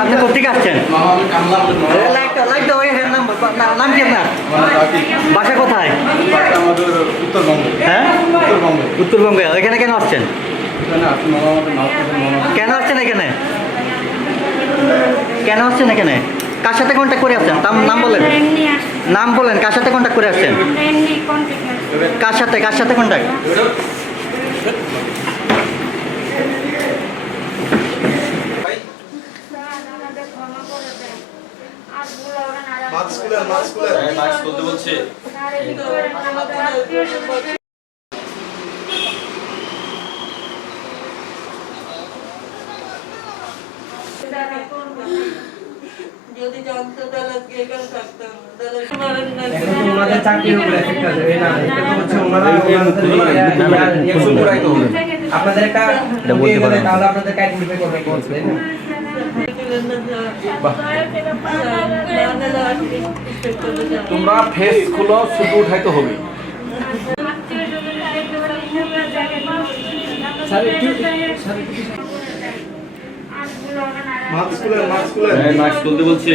আপনি কোথেকে আসছেন? হ্যাঁ, নাম কি আপনার? বাসা কোথায়? উত্তরবঙ্গে। হ্যাঁ? উত্তরবঙ্গে। উত্তরবঙ্গে। এখানে কেন আসছেন? কেন আসছেন এখানে? কেন আসছেন এখানে? কার সাথে কন্ট্যাক্ট করে আসছেন তার নাম বলেন। নাম বলেন কার সাথে কন্ট্যাক্ট করে আসছেন? কার সাথে কার সাথে কন্ট্যাক্ট মাস্ক বলছি আর এদিকে করেন না, আমাদের আত্মীয় স্বজন যদি জানতো তাহলে আজকে এখানে থাকতাম না। তাহলে মারেন না এখন তো ওনাদের চাকরির উপরে এফেক্ট আছে এই না এটা তো হচ্ছে ওনারা ওনাদের একশো পুরাই তো হবে আপনাদের একটা তাহলে আপনাদের করবে যান। তোমরা ফেস খুলো ছবি উঠাইতে হবে। মাস্ক খুলেন মাস্ক খুলেন। এই মাস্ক খুলতে বলছি।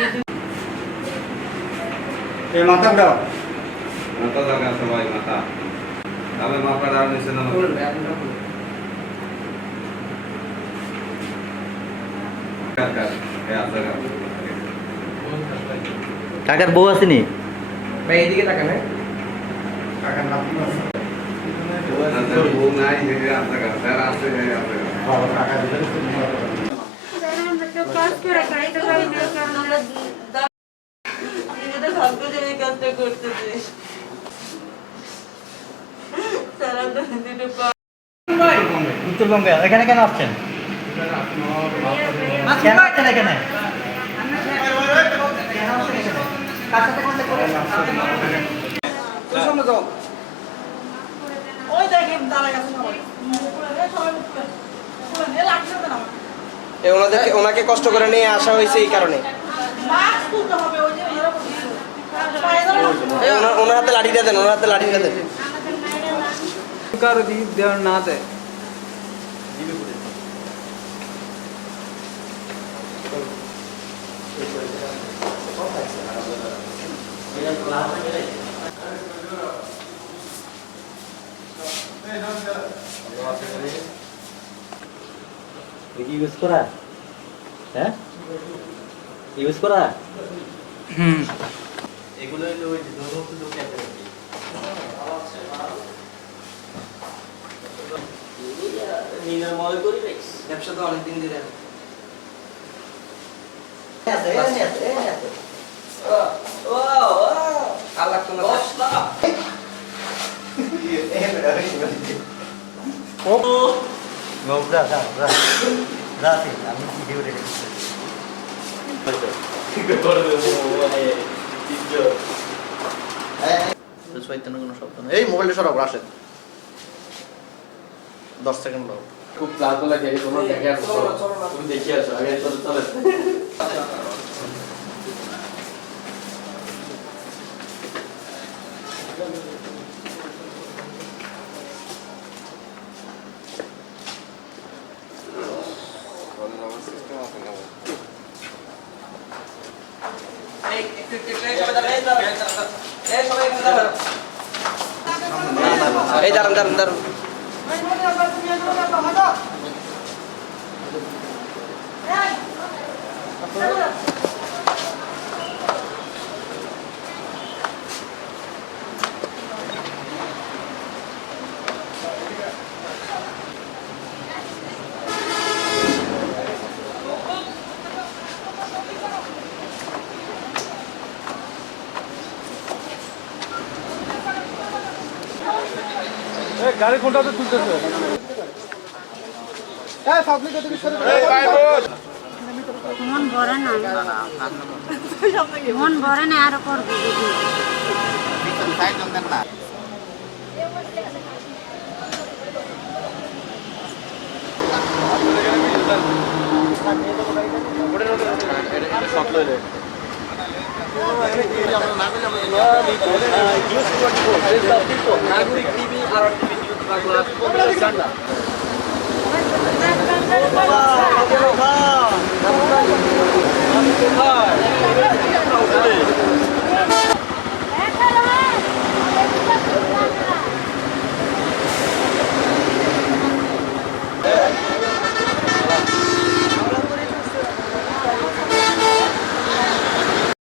এই মাথা দাও। মাথা আছে ভাই মাথা? তবে মাথাটা আর নিচে এ কার? কাকার বউ আসেনি? ভাই এইদিকে তাকান হ্যাঁ। নাতি আছে। বউ নাই আছে কাকা কাজ করে খাই তো খাই না আমরা দা- নিজেদের উত্তরবঙ্গে এখানে কেন আসছেন? কেন এখানে? ওনাদেরকে ওনাকে কষ্ট করে নিয়ে আসা হয়েছে এই কারণে। ওনার হাতে লাঠিটা দেন ওনার হাতে লাঠিটা দেন। কারও দিক দেওয়ার না দেয় ইউজ করা হ্যাঁ ইউজ করা এগুলো হলো ওই যে দুর্গত দুর্গত ব্যবসা তো অনেকদিন ধরে। আমি ভিডিও রেখেছি কোনো শব্দ নেই। এই মোবাইলটা সরাবো রাশেদ দশ সেকেন্ড দাও খুব ক্লান্ত লাগে তোমরা দেখে আসো তুমি দেখে আসো আগে চলে চলো। এই দাঁড়ান দাঁড়ান দাঁড়ান। গাড়ি কোনটাতে তুলতেছে মন ভরে না। মন ভরে না আরও করব নাগরিক টিভি আর টিভি নিউজ